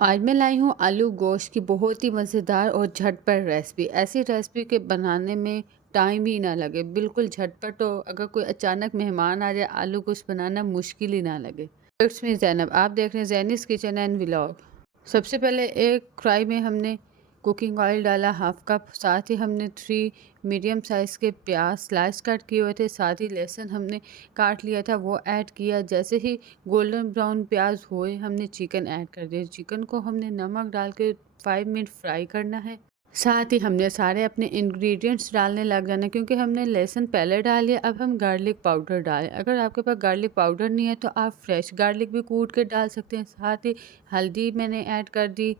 आज मैं लाई हूँ आलू गोश्त की बहुत ही मज़ेदार और झटपट रेसिपी। ऐसी रेसिपी के बनाने में टाइम ही ना लगे, बिल्कुल झटपट हो। अगर कोई अचानक मेहमान आ जाए, आलू गोश्त बनाना मुश्किल ही ना लगे। इट्स मी ज़ैनब, आप देख रहे हैं ज़ैनिस किचन एंड व्लॉग। सबसे पहले एक कढ़ाई में हमने कुकिंग ऑयल डाला हाफ कप, साथ ही हमने 3 मीडियम साइज़ के प्याज स्लाइस कट किए हुए थे, साथ ही लहसुन हमने काट लिया था वो ऐड किया। जैसे ही गोल्डन ब्राउन प्याज हुए हमने चिकन ऐड कर दिया। चिकन को हमने नमक डाल के 5 मिनट फ्राई करना है। साथ ही हमने सारे अपने इंग्रेडिएंट्स डालने लग जाना, क्योंकि हमने लहसुन पहले डाल लिया। अब हम गार्लिक पाउडर डालें। अगर आपके पास गार्लिक पाउडर नहीं है तो आप फ्रेश गार्लिक भी कूट के डाल सकते हैं। साथ ही हल्दी मैंने ऐड कर दी,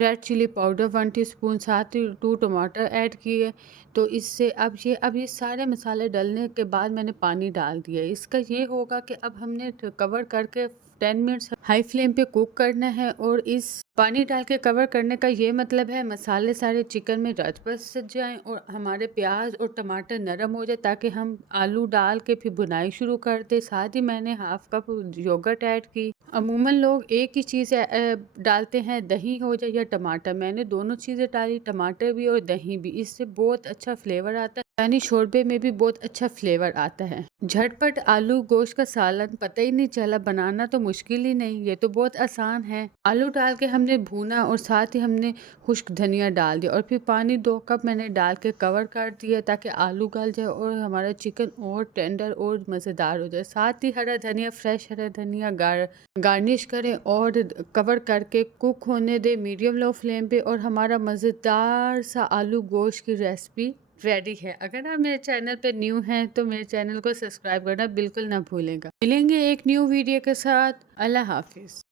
रेड चिली पाउडर 1 टीस्पून, साथ ही 2 टमाटर ऐड किए। तो इससे अब ये सारे मसाले डालने के बाद मैंने पानी डाल दिया। इसका ये होगा कि अब हमने कवर करके 10 मिनट्स हाई फ्लेम पे कुक करना है। और इस पानी डाल के कवर करने का ये मतलब है मसाले सारे चिकन में रच बस जाएं और हमारे प्याज और टमाटर नरम हो जाए, ताकि हम आलू डाल के फिर भुनाई शुरू कर दें। साथ ही मैंने हाफ कप योगर्ट ऐड की। अमूमन लोग एक ही चीज़ डालते हैं, दही हो जाए या टमाटर। मैंने दोनों चीज़ें डाली, टमाटर भी और दही भी। इससे बहुत अच्छा फ्लेवर आता है, यानी शोरबे में भी बहुत अच्छा फ्लेवर आता है। झटपट आलू गोश्त का सालन पता ही नहीं चला, बनाना तो मुश्किल ही नहीं, ये तो बहुत आसान है। आलू डाल के हमने भूना और साथ ही हमने खुश्क धनिया डाल दिया और फिर पानी 2 कप मैंने डाल के कवर कर दिया, ताकि आलू गल जाए और हमारा चिकन और टेंडर और मज़ेदार हो जाए। साथ ही हरा धनिया, फ्रेश हरा धनिया गार्निश करें और कवर करके कुक होने दें मीडियम लो फ्लेम पे। और हमारा मज़ेदार सा आलू गोश्त की रेसिपी रेडी है। अगर आप मेरे चैनल पे न्यू हैं तो मेरे चैनल को सब्सक्राइब करना बिल्कुल ना भूलेगा। मिलेंगे एक न्यू वीडियो के साथ। अल्लाह हाफिज़।